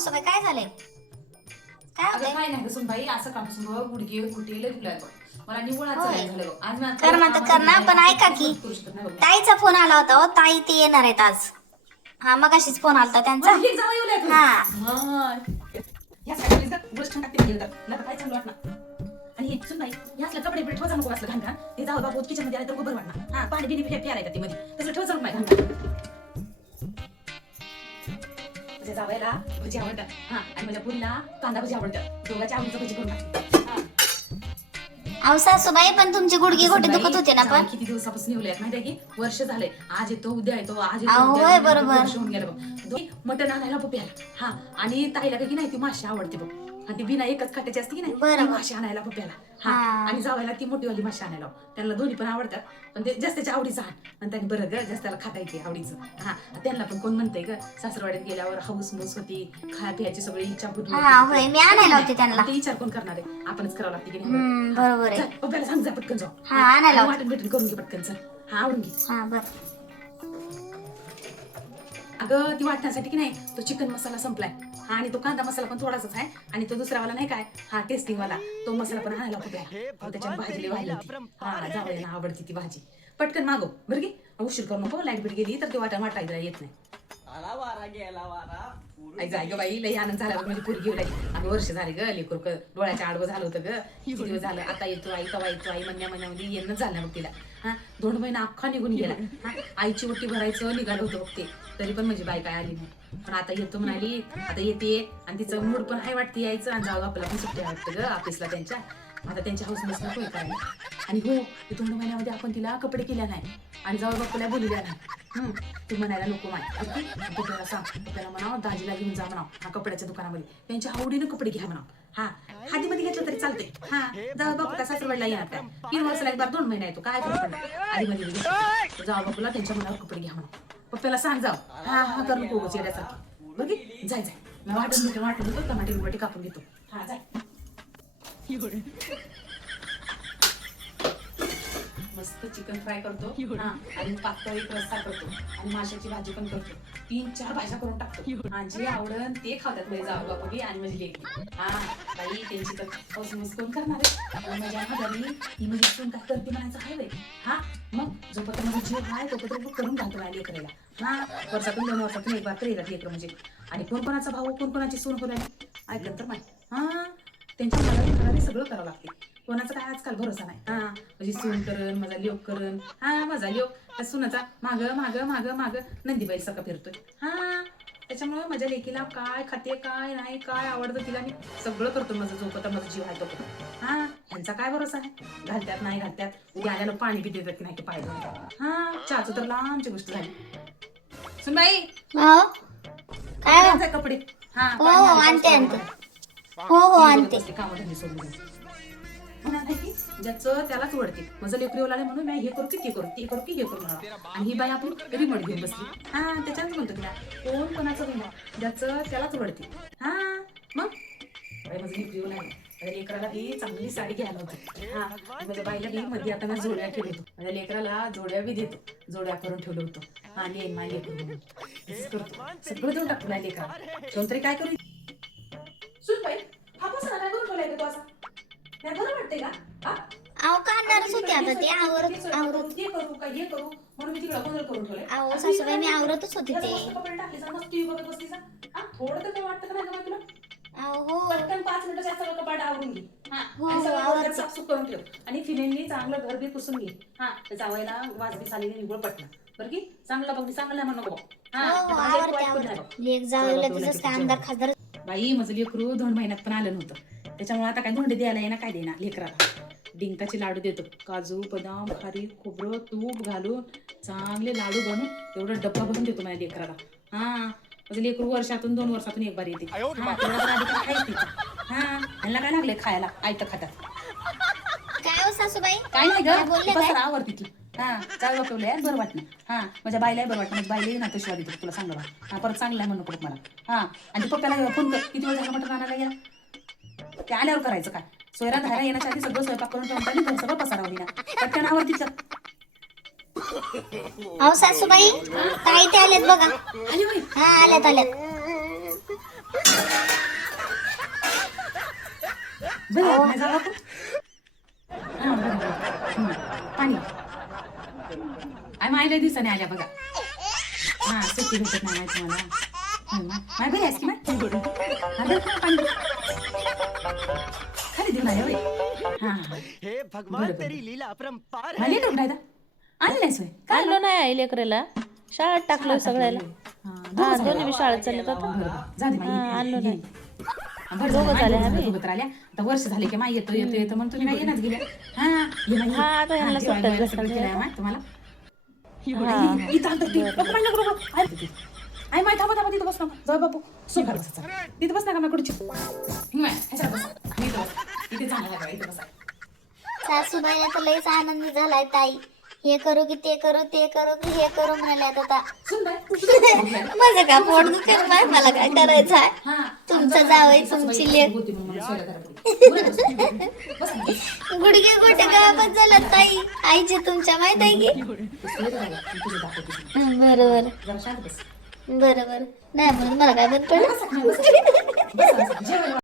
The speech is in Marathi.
सासूबाई काय झालंय? काय अगं होतंय? काय नाही गं सुनबाई, असं कापासून बघ गुडघे गुडघे लय दुखलाय बघ. मला निवळाच होय. झालं बघ. आज मी कर मग कर ना, पण ऐका की ताईचा फोन आला होता हो, ताई ते येणार आहेत आज. हा मग अशीच फोन आलता त्यांचा. हे जावं येऊ लागलं. हा. मग या साईडला गोष्ट टाकते गेलं तर काय चांगलं वाटणार. आणि हे सुनबाई, हे असलं कपडे बिडे ठेवायचं नको, असलं घाण घाण. ते जावं बाबू किचन मध्ये आलं तर गोबर वाटणार. हा पाणी बिणी फेरायचं ते मध्ये तसं ठेवायचं नको घाण घाण. माझ्या जावयाला भजी आवडतात. हा आणि माझ्या पुरीला कांदा भजी आवडतात. दोघांच्या आवडीचं भजी करून टाकते. हा. अहो सासूबाई, पण तुमची गुडघे गोटे दुखत होते ना पण. किती दिवसापासून येऊले माहिती आहे की वर्ष झाले. आज येतो उद्या येतो आज अहो, येतो होय, उद्या बरोबर. वर्ष होऊन गेलं बघ. मटण आणायला पप्याला. हा आणि ताईला काही नाही ती माशी आवडते बघ. आणि ती बिना एकच खाट्याची असते की नाही, बरोबर. ती माशी आणायला पप्याला. हा हा. आणि जावायला ती मोठीवाली माशी आणायला. त्यांना दोन्ही पण आवडतात, पण ते जास्तीच्या आवडीचं आण. आणि त्यांनी बरं ग जास्त त्याला खाता येते आवडीचं. हा त्यांना पण कोण म्हणतंय ग, सासरवाडीत गेल्यावर हाऊस मूस होती, खाया पियाची सगळी इच्छा पूर्ण हा होय, मी आणायला होते त्यांना. ते विचार कोण करणार आहे, आपणच करावं लागते की नाही. बरोबर आहे. पप्याला सांग जा पटकन जाऊ. हा, आणायला वाटण बिटण करून घे पटकन चल. हा आवडून घे. हा बर. अगं ती वाटण्यासाठी की नाही तो चिकन मसाला संपलाय. हा आणि तो कांदा मसाला पण थोडासाच आहे. आणि तो दुसरावाला नाही काय, हा टेस्टिंग वाला तो मसाला पण आणायला पप्याला. त्याच्यात भाजी व्हायला होती. हा जावयाला आवडती ती भाजी. पटकन मागव बरं की, उशीर करू नको. लाईट बीट गेली तर ते वाटण वाटायला येत नाही. आई जाय ग बाई, लई आनंद झाला म्हणजे पुरी घेऊ लागली. आम्ही वर्ष झाले ग, लेकरू डोळ्याच्या आडवं झालं होतं ग. किती दिवस झालं. आता येतो आई, तवा येतो आई म्हणण्यामध्ये येणं झालं मग तिला. हा 2 महिना अख्खा निघून गेला. हा आईची वट्टी भरायचं निघालं होतं बघ ते, तरी पण म्हणजे बाई काय आली नाही. पण आता येतो म्हणाली, आता येते. आणि तिचं मूड पण हाय वाटते यायचं. आणि जाऊ आपल्याला पण सुट्टी वाटतं ग ऑफिसला त्यांच्या. आता त्यांच्या हाऊस मसला होय काय. आणि हो, 2 महिन्यामध्ये आपण तिला कपडे केल्या नाही आणि जाऊ बापूला बोलल्या नाही. तू म्हणायला नको माय. पप्याला सांग, पप्याला म्हणाव दाजीला घेऊन जा म्हणाव हा कपड्याच्या दुकानामध्ये, त्यांच्या आवडीनं कपडे घ्या म्हणाव. हा हातीमध्ये घेतलं तरी चालतंय. हा जाऊ बापू काय सासरवाडीला येणार काय, 3 वर्षाला एक बार 2 महिना येतो काय फरक पडणार. आधीमध्ये जाऊ बापूला त्यांच्या मनावर कपडे घ्या म्हणाव. पप्याला सांग जाऊ. हा हा करू नको येण्यासारखी बघ की. जाय जाय वाटून घेतो टमाटे बिमाटे कापून घेतो. हा जाय. मस्त चिकन फ्राय करतो. हा आणि पातळ एक रस्सा करतो आणि माशाची भाजी पण करतो. 3-4 भाज्या करून टाकतो. हा जे आवडन ते खातात म्हणजे जाऊ बापू आणि माझी लेकी. हा बाई त्यांची तर हौसमौस कोण करणार आहे. माझ्या घरी ही म्हणजे सून काय करते म्हणायचं आहे बाई. हा मग जोपर्यंत माझा जीव आहे तोपर्यंत करून घालतो माझ्या लेकराला. हा वर्षातून 2 वर्षातून एक बार तरी येतात लेकर म्हणजे. आणि कोण कोणाचा भाऊ कोण कोणाची सून होणार ऐकलं तर माहिती. हा त्यांच्या मनाने सगळं करावं लागते. कोणाचा काय आजकाल भरोसा नाही. हा म्हणजे सून करण माझा लोक करण. हा माझा लोक त्या सुनाचा माग माग माग माग नंदीबाई सका फिरतोय. हा त्याच्यामुळे माझ्या लेकीला काय खाते काय नाही काय आवडतं तिला मी सगळं करतो. माझं जोपर्यंत माझा जीव आहे तोपर्यंत. हा ह्यांचा काय भरोसा आहे, घालत्यात नाही घालत्यात, उद्या आल्याला पाणी बी देतात नाही ते पाहिजे. हा चहाचं तर लांबची गोष्ट झाली. सुनबाई काय हो? कपडे. हा हो आणते आणते. हो आणते. कामाधंदे सोडून ज्याचं त्यालाच वडते. माझं लेकरी ओलाले म्हणून मी हे करू की ते करू, ते करू की हे करू म्हणा. आणि ही बाई आपण रिमोट घेऊन बसली. हा त्याच्यानंच म्हणतो तिला कोण कोणाचं रिमोट ज्याचं त्यालाच वडते. हा मग माझं लेकरी ओलाले माझ्या लेकराला ही चांगली साडी घ्यायला होती. हा माझ्या बाईला बी मध्ये आता मी जोड्या ठेवले होतो. माझ्या लेकराला जोड्या बी देतो, जोड्या करून ठेवलं होतं. हा येईन माझ्या लेकरू म्हणून करतो सगळं देऊन टाकतो माझ्या लेकराला. कोणतरी काय करू सुन बाई हा कसा काय करून ठेवलाय तो असा नाही बरं वाटतंय का. अहो काढणारच होते आता ते आवरत हे करू का हे करू म्हणून मी तिकडे गोंधळ करून ठेवलाय. अहो सासूबाई मी आवरतच होते ते. कपडे टाकले मस्त टीव्ही बघत बसली जा. हा थोडं तर काय वाटतं का नाही तुला. अहो पटकन 5 मिनिटात सगळं कपाट आवरून घे. हा हो, आणि सगळं आवरते. घर साफसूफ करून ठेव आणि फिनेलनी चांगलं घर बी पुसून घे. हा जावायला वाजबी सालीने निवळ पटणार बरं की. चांगलं बघ चांगलं म्हणू नको. लेक जावलं तुझं काय आमदार खासदार. बाई माझं लेकरू 2 महिन्यात पण आलं नव्हतं. त्याच्यामुळे आता काय धोंडे द्यायला येणार काय देणार लेकराला. डिंकाचे लाडू देतो, काजू बदाम खारीक खोबरं तूप घालून चांगले लाडू बनवून एवढा डब्बा भरून देतो माझ्या लेकराला. हा माझं लेकरू वर्षातून 2 वर्षातून एक बार येते. हा ह्यांना काय लागले खायला आयतं खातात. काय हो सासूबाई काय नाही ग बोलले काय? आवडती ती. हा चाल वाटवलंय बरं वाटणं. हा माझ्या बाईलाही बरं वाटतं. माझ्या बाईलाही ना तशी वाटते तुला सांगलं बा. हा परत चांगला आहे म्हणून मला. हा आणि पप्प्याला फोन कर किती वेळ झाला मटण आणायला गेला. ते आल्यावर करायचं काय सोयरा धायला येण्याच्या आधी सगळं स्वयंपाक करून ठेवून सगळं पसारा होईना पटकन आवडतीच. अहो सासूबाई ताई ते आलेत बघा. आली बाई हा आल्यात बरं नाही जाऊ आपण. हा, बरं, बरं. पाणी आय मायला दिवसाने आल्या बघा. हा सुट्टी भेटत नाही तुम्हाला. माय बरी आहेस की माय? हा, बरं का, पाणी दे. खाली देऊन आले होय. हा हे भगवान तेरी लीला अपरंपार है. माली डोकडायदा आणली नाहीस होय? काय आणलं नाही आई लेकराला शाळेत टाकलं सगळ्याला हा दोन्ही बी शाळेत चालले आता जाऊ दे माई, हा, आणलं ये, नाही. ये. बरं दोघं झालं, झाले माई, आम्ही. दोघं तर आल्या. आता वर्ष झाले की माई येतो येतो येतो म्हणून तुम्ही काय येणार गेल्या. हा ये माई, ये. हा, आता यांना जेवायला सुट्ट्या वगैरे दिवसाला केलंय माय तुम्हाला. हा. इथं आलं तर ती. नको माई, नको, नको. आई माय थांबा थांबा तिथं बस ना जाऊ बापू सोफा बसा चला. तिथं बस ना का मी खुर्ची माय ह्याच्यावर बस. आणि इथं बस. इथे चांगलं आहे बघा, इथं बसा. सासूबाईला तर लईच आनंदी झालाय ताई. हे करू की ते करू ते करू की हे करू म्हणाल्यात आता. सुनबाई. माझं का पोट दुखेल बाय, मला काय करायचं आहे. हा. तुमचं जावई तुमची लेक. होती म्हणून मला सोयला करायला पाहिजे. बस ना. गुडघे गोटे गावात झालं ताई आईचे तुमच्या माहित आहे की. बरोबर जरा शांत बस. बरोबर नाही म्हणून मला काय बंद पडलं. बस, बस, बस. जेवायला